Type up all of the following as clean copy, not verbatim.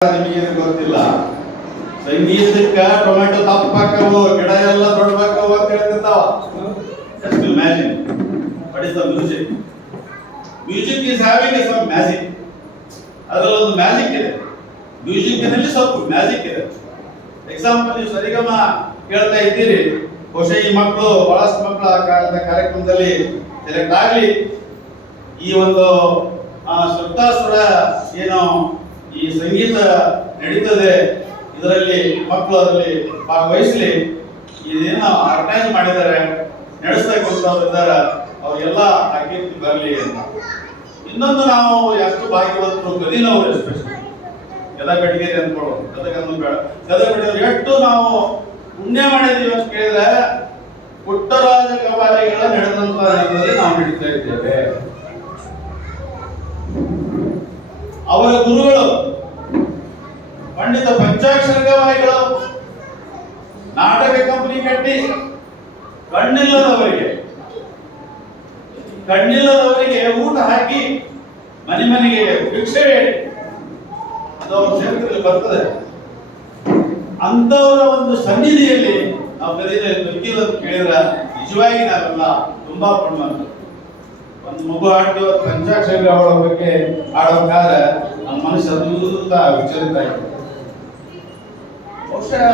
ನಿಮಗೇನು ಗೊತ್ತಿಲ್ಲ, ಸಂಗೀತಕ್ಕೆ ಟೊಮೆಟೊ ತಪ್ಪಾಕವು, ಗಿಡ ಎಲ್ಲ ದೊಡ್ಡವಾಕವು ಅಂತ ಹೇಳ್ತಿರ್ತಾವ. Just imagine what is the music. Music is having some magic. ಅದರಲ್ಲಿ ಒಂದು ಮ್ಯಾಜಿಕ್ ಇದೆ. ಮ್ಯೂಸಿಕ್ನಲ್ಲಿ ಸ್ವಲ್ಪ ಮ್ಯಾಜಿಕ್ ಇದೆ. ಎಕ್ಸಾಂಪಲ್, ನೀವು ಸರಿಗಮ ಕೇಳ್ತಾ ಇದ್ದೀರಿ, ಬಹುಶಃ ಈ ಮಕ್ಕಳು ಬಹಳಷ್ಟು ಮಕ್ಕಳ ಕಾರ್ಯಕ್ರಮದಲ್ಲಿ ಸೆಲೆಕ್ಟ್ ಆಗಲಿ. ಈ ಒಂದು ಸಪ್ತಾಸುರ ಏನೋ ಈ ಸಂಗೀತ ನಡೀತದೆ, ಇದರಲ್ಲಿ ಮಕ್ಕಳು ಅದರಲ್ಲಿ ಭಾಗವಹಿಸಲಿ. ಇದೇನೋ ಆರ್ಗನೈಸ್ ಮಾಡಿದ್ದಾರೆ, ನಡೆಸ್ತಕ್ಕಂಥವ್ರಿದ್ದಾರೆ, ಅವರೆಲ್ಲ ಆ ಕೀರ್ತಿ ಬರಲಿ ಅಂತ. ಇನ್ನೊಂದು, ನಾವು ಎಷ್ಟು ಭಾಗ್ಯವಂತರು, ಗದಿನವರು ಎಸ್ಪೆಷಲಿ ಗದಗ ಬೆಟಗೇರಿ ಅಂದ್ಕೊಳ್ಳೋದು, ಗದಗನ್ನು ಬೇಡ, ಗದಗ ಬೆಟಗೇರಿ ಎಷ್ಟು ನಾವು ಪುಣ್ಯ ಮಾಡಿದ್ದೀವಿ ಅಂತ ಕೇಳಿದ್ರೆ, ಪುಟ್ಟರಾಜ ಗವಾಯಿಗಳ ನಡೆದಂತ ನಾವು ನಡೀತಾ ಇದ್ದೇವೆ. ಅವರ ಗುರುಗಳು ಪಂಡಿತ ಪಂಚಾಕ್ಷರ ಗವಾಯಿಗಳು ನಾಟಕ ಕಂಪನಿ ಕಟ್ಟಿ ಕಣ್ಣಿಲ್ಲದವರಿಗೆ ಊಟ ಹಾಕಿ ಮನೆ ಮನೆಗೆ ಭಿಕ್ಷೆ ಹೇಳಿ, ಅದು ಅವ್ರ ಕ್ಷೇತ್ರದಲ್ಲಿ ಬರ್ತದೆ. ಅಂತವರ ಒಂದು ಸನ್ನಿಧಿಯಲ್ಲಿ ನಾವು ಗದಿಯಲ್ಲಿ ಕೇಳಿದ್ರೆ ನಿಜವಾಗಿ ನಾವೆಲ್ಲ ತುಂಬಾ ಪುಣ್ಯವಂತರು. ಒಂದು ಮಗು ಆಡ್ತೀವ ಪಂಚಾಕ್ಷರ ಅವಳ ಬಗ್ಗೆ ಆಡಬೇಕಾದ್ರೆ ನಮ್ಮ ಮನಸ್ಸು ಅದ್ಭುತ ವಿಚಲಿತ ಆಗಿದೆ. ಬಹುಶಃ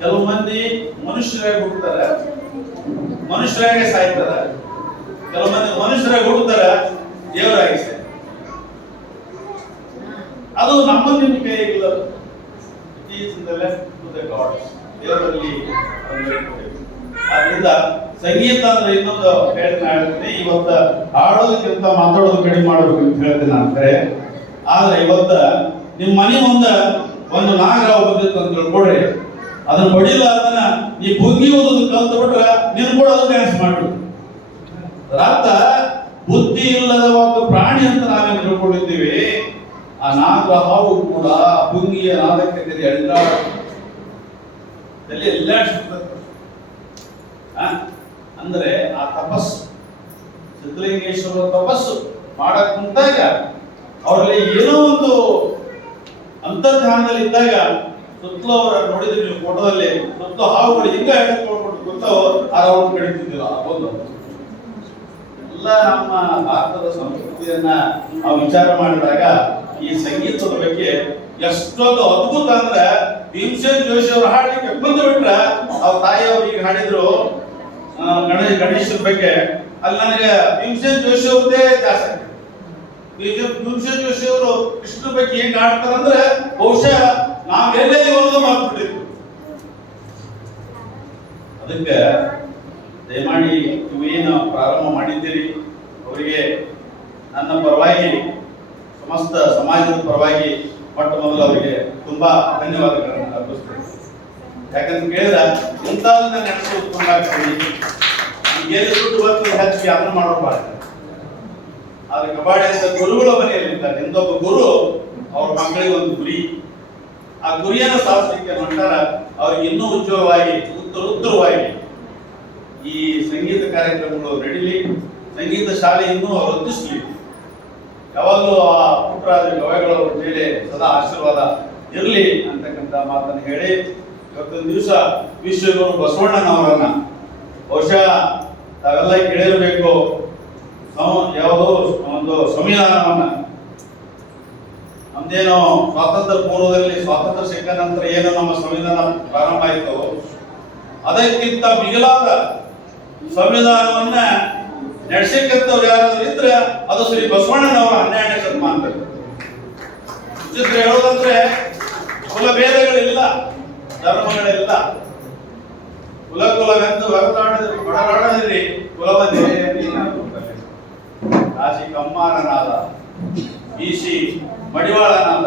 ಕೆಲವು ಮಂದಿ ಮನುಷ್ಯರಾಗಿ ಹುಟ್ಟುತ್ತಾರೆ, ಮನುಷ್ಯರಾಗೆ ಸಾಯ್ತಾರೆ. ಕೆಲವು ಮಂದಿ ಮನುಷ್ಯರಾಗಿ ಹುಟ್ಟುತ್ತಾರೆ, ದೇವರಾಗಿ ಸಾಯ್ತಾರೆ. ಅದು ನಮ್ಮ ನಿಮ್ಮ ಕೈಗಿಲ್ಲ. ದೇವರಲ್ಲಿ ಆದ್ರಿಂದ ಸಂಗೀತ ಅಂದ್ರೆ ಇನ್ನೊಂದು ಹೇಳ್ತೀನಿ, ಇವತ್ತು ಹಾಡೋದಕ್ಕಿಂತ ಮಾತಾಡೋದು ಕಡಿಮೆ ಮಾಡಬೇಕು ಅಂತ ಹೇಳ್ತೀನಿ ನಾನು ಕರೆ. ಆದ್ರೆ ಇವತ್ತ ನಿಮ್ಮ ಮನೆ ಮುಂದೆ ಒಂದು ನಾಗರಾವ್ ಬಂದಿತ್ತು ಅಂತ ತಿಳ್ಕೊಡ್ರಿ, ಅದನ್ನ ಹೊಡಿಲ್ಲ, ಅದನ್ನ ಈ ಭುಂಗಿ ಓದೋದು ಕಲ್ತು ಬಿಟ್ರೆ ನೀನು ಕೂಡ ಅದು ಡ್ಯಾನ್ಸ್ ಮಾಡು. ರಾತ ಬುದ್ಧಿ ಇಲ್ಲದ ಒಂದು ಪ್ರಾಣಿ ಅಂತ ನಾವೇನು ತಿಳ್ಕೊಂಡಿದ್ದೀವಿ. ಆ ನಾಗ ಹಾವು ಕೂಡ ಭುಂಗಿಯ ನಾದಕ್ಕೆ ಎಲ್ಲ ಅಂದ್ರೆ ಆ ತಪಸ್ಸು, ಸಿದ್ಧಲಿಂಗೇಶ್ವರ ತಪಸ್ಸು ಮಾಡಕ್ ಕುಂತಾಗ ಅವರಲ್ಲಿ ಏನೋ ಒಂದು ಅಂತರ್ಧಾನದಲ್ಲಿ ಇದ್ದಾಗ ಸುತ್ತಲೂ ಅವರ ನೋಡಿದ್ರೆ ನೀವು ಫೋಟೋದಲ್ಲಿ ಸುತ್ತಲೂ ಹಾವುಗಳು ಹಿಂಗ ಹಿಡಿದುಕೊಂಡು ಗೊತ್ತೋ ಅವ್ರು ಕಡಿತಿದ್ದಿಲ್ಲ. ಒಂದು ಎಲ್ಲ ನಮ್ಮ ಭಾರತದ ಸಂಸ್ಕೃತಿಯನ್ನ ನಾವು ವಿಚಾರ ಮಾಡಿದಾಗ ಈ ಸಂಗೀತದ ಬಗ್ಗೆ ಎಷ್ಟೊಂದು ಅದ್ಭುತ ಅಂದ್ರೆ, ಭೀಮಸೇನ್ ಜೋಶಿ ಅವರು ಹಾಡ್ಲಿಕ್ಕೆ ಬಂದು ಬಿಟ್ರೆ ಅವ್ರ ತಾಯಿಯವ್ರು ಈಗ ಹಾಡಿದ್ರು ಗಣೇಶನ ಬಗ್ಗೆ, ಅಲ್ಲಿ ನನಗೆ ಭೀಮಸೇನ್ ಜೋಶಿ ಅವ್ರದ್ದೇ ಜಾಸ್ತಿ. ಭೀಮಸೇನ್ ಜೋಶಿ ಅವರು ಕೃಷ್ಣ ಬಗ್ಗೆ ಹೆಂಗ್ ಆಡ್ತಾರಂದ್ರೆ ಬಹುಶಃ ನಾವೆಲ್ಲೇ ಇರೋದು ಮಾಡ್ಬಿಟ್ಟಿದ್ವಿ. ಅದಕ್ಕೆ ದಯಮಾಡಿ ನೀವೇನು ಪ್ರಾರಂಭ ಮಾಡಿದ್ದೀರಿ ಅವರಿಗೆ ನನ್ನ ಪರವಾಗಿ, ಸಮಸ್ತ ಸಮಾಜದ ಪರವಾಗಿ ಮೊಟ್ಟ ಮೊದಲು ಅವರಿಗೆ ತುಂಬಾ ಧನ್ಯವಾದಗಳನ್ನು ಅರ್ಪಿಸ್ತೇನೆ. ಯಾಕಂತ ಕೇಳಿದ್ರೆ ಇಂಥದನ್ನ ನಡೆಸೋದು ತುಂಬಾ ಕಮ್ಮಿ. ಈಗೇನು ದುಡ್ಡು ಬರ್ತದೆ ಹೆಚ್ಚಿಗೆ ಅದನ್ನ ಮಾಡೋಬಾರ್ದು. ಆದ್ರೆ ಕಬಾಡಿ ಅಂತ ಗುರುಗಳ ಮನೆಯಲ್ಲಿದ್ದಾರೆ. ಇಂದೊಬ್ಬ ಗುರು ಅವ್ರ ಮಕ್ಕಳಿಗೆ ಒಂದು ಗುರಿ, ಆ ಗುರಿಯನ್ನು ಸಾಧಿಸಲಿಕ್ಕೆ ಹೊಂಟಾರ. ಅವ್ರಿಗೆ ಇನ್ನೂ ಉಜ್ವಲವಾಗಿ ಉತ್ತರವಾಗಿ ಈ ಸಂಗೀತ ಕಾರ್ಯಕ್ರಮಗಳು ನಡೀಲಿ, ಸಂಗೀತ ಶಾಲೆ ಇನ್ನೂ ವೃದ್ಧಿಸಲಿ. ಯಾವಾಗಲೂ ಆ ಪುಟ್ಟರಾಜ ಗವಾಯಿಗಳ ಮೇಲೆ ಸದಾ ಆಶೀರ್ವಾದ ಇರಲಿ ಅಂತಕ್ಕಂಥ ಮಾತನ್ನು ಹೇಳಿ, ಇವತ್ತೊಂದು ದಿವಸ ವಿಶ್ವಗುರು ಬಸವಣ್ಣನವರನ್ನ ಬಹುಶಃ ತಾವೆಲ್ಲ ಕೇಳಿರಬೇಕು. ಯಾವುದೋ ಒಂದು ಸಂವಿಧಾನವನ್ನ, ನಮ್ದೇನೋ ಸ್ವಾತಂತ್ರ್ಯ ಪೂರ್ವದಲ್ಲಿ, ಸ್ವಾತಂತ್ರ್ಯ ಸಿಕ್ಕ ನಂತರ ಏನು ನಮ್ಮ ಸಂವಿಧಾನ ಪ್ರಾರಂಭ ಆಯಿತು, ಅದಕ್ಕಿಂತ ಮಿಗಿಲಾದ ಸಂವಿಧಾನವನ್ನ ನಡೆಸಕ್ಕಂಥವ್ರು ಯಾರಾದ್ರೂ ಇದ್ರೆ ಅದು ಶ್ರೀ ಬಸವಣ್ಣನವರ 12ನೇ ಶತಮಾನದಲ್ಲಿ. ವಿಚಿತ್ರ ಹೇಳೋದಂದ್ರೆ ಕುಲ ಭೇದಗಳಿಲ್ಲ, ಧರ್ಮಗಳಿಲ್ಲ. ಕುಲವೆಂದು ಹೊರಟಾಡದಿರಿ, ಕುಲವದೇ ಕಾಶಿ ಕಮ್ಮಾರನಾದ, ಬೀಸಿ ಮಡಿವಾಳನಾದ,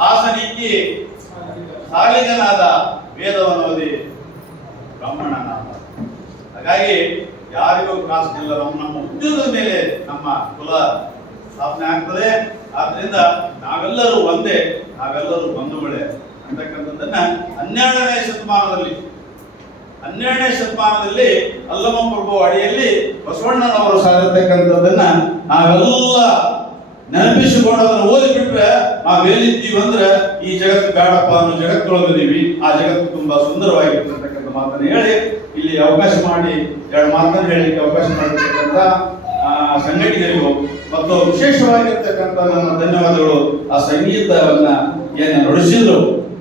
ಹಾಸನಿಕ್ಕಿ ಸಾಲಿಗನಾದ, ವೇದವನೋದಿ ಬ್ರಾಹ್ಮಣನಾದ. ಹಾಗಾಗಿ ಯಾರಿಗೂ ಕಾಸ್ಟ್ ಇಲ್ಲ. ನಮ್ಮ ಉದ್ಯೋಗದ ಮೇಲೆ ನಮ್ಮ ಕುಲ ಸ್ಥಾಪನೆ ಆಗ್ತದೆ. ಆದ್ರಿಂದ ನಾವೆಲ್ಲರೂ ಒಂದೇ, ನಾವೆಲ್ಲರೂ ಬಂಧುಗಳೇ ಅಂತಕ್ಕಂಥದ್ದನ್ನ 12ನೇ ಶತಮಾನದಲ್ಲಿ ಅಲ್ಲಮ ಪ್ರಭು ಅಡಿಯಲ್ಲಿ ಬಸವಣ್ಣನವರು ಸಾಧಿರ್ತಕ್ಕಂಥದ್ದನ್ನ ನಾವೆಲ್ಲ ನೆನಪಿಸಿಕೊಂಡು ಅದನ್ನು ಓದಿಬಿಟ್ರೆ ನಾವೇನಿದ್ದೀವಿ ಅಂದ್ರೆ ಈ ಜಗತ್ತು ಬೇಡಪ್ಪ ಅನ್ನೋ ಜಗತ್ತೊಳಗಿದ್ದೀವಿ. ಆ ಜಗತ್ತು ತುಂಬಾ ಸುಂದರವಾಗಿರ್ತಕ್ಕಂಥ ಮಾತನ್ನು ಹೇಳಿ ಇಲ್ಲಿ ಅವಕಾಶ ಮಾಡಿ ಎರಡು ಮಾತನ್ನು ಹೇಳಿಕ್ಕೆ ಅವಕಾಶ ಮಾಡಿರ್ತಕ್ಕಂಥ ಸಂಘಟಕರಿಗೂ ಮತ್ತು ವಿಶೇಷವಾಗಿರ್ತಕ್ಕಂಥ ನನ್ನ ಧನ್ಯವಾದಗಳು. ಆ ಸಂಗೀತವನ್ನ ಏನು ನುಡಿಸಿದ್ರು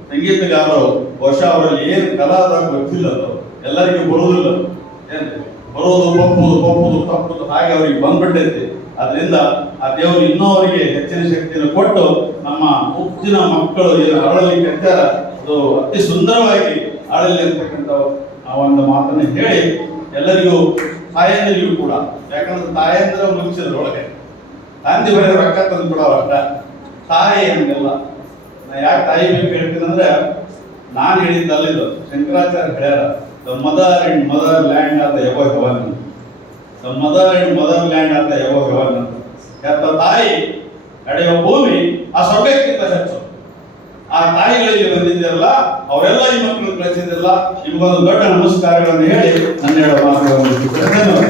ಸಂಗೀತಗಾರರು, ಬಹುಶಃ ಅವರಲ್ಲಿ ಏನು ಕಲಾ ಅದ ಗೊತ್ತಿಲ್ಲ, ಅದು ಎಲ್ಲರಿಗೂ ಬರುವುದಿಲ್ಲ. ಏನು ಬರೋದು ಒಪ್ಪುದು ತಪ್ಪುದು ಹಾಗೆ ಅವ್ರಿಗೆ ಬಂದ್ಬಿಟ್ಟೈತಿ. ಅದರಿಂದ ಆ ದೇವರು ಇನ್ನೂ ಅವರಿಗೆ ಹೆಚ್ಚಿನ ಶಕ್ತಿಯನ್ನು ಕೊಟ್ಟು ನಮ್ಮ ಮುತ್ತಿನ ಮಕ್ಕಳು ಏನು ಆಳಲಿಕ್ಕೆ ಹತ್ತಾರ ಅದು ಅತಿ ಸುಂದರವಾಗಿ ಆಳಲಿ ಅಂತಕ್ಕಂಥ ಒಂದು ಮಾತನ್ನು ಹೇಳಿ ಎಲ್ಲರಿಗೂ ತಾಯಂದಿರಿಗೂ ಕೂಡ, ಯಾಕಂದ್ರೆ ತಾಯಂದಿರ ಮುಗಿಸಿದ್ರು ಒಳಗೆ ತಂದೆ ಬರೀ ರೊಕ್ಕ ತಂದು ಕೂಡ ಅಷ್ಟ ತಾಯಿ ಹಂಗೆಲ್ಲ. ನಾ ಯಾಕೆ ತಾಯಿ ಬೇಕು ಹೇಳ್ತೀನಿ ಅಂದ್ರೆ ನಾನು ಹೇಳಿದ್ದಲ್ಲಿದ್ದು ಶಂಕರಾಚಾರ್ಯ ಹೇಳ್ಯಾರ, the mother and motherland of the above heaven, the mother and motherland of the above heaven ಅಂತ. ಯಾಕ ತಾಯಿ ನಡೆಯುವ ಭೂಮಿ ಆ ಸ್ವರ್ಗಕ್ಕಿಂತ ಹೆಚ್ಚು. ಆ ತಾಯಿಗಳಿಗೆ ಬಂದಿದ್ದೆಲ್ಲ ಅವರೆಲ್ಲ ಈ ಮಕ್ಕಳು ಕಳಿಸಿದ್ದಿಲ್ಲ. ನಿಮಗೊಂದು ದೊಡ್ಡ ನಮಸ್ಕಾರಗಳನ್ನು ಹೇಳಿ ನನ್ನ ಹೇಳೋ ಮಾತುಗಳನ್ನು ಧನ್ಯವಾದ.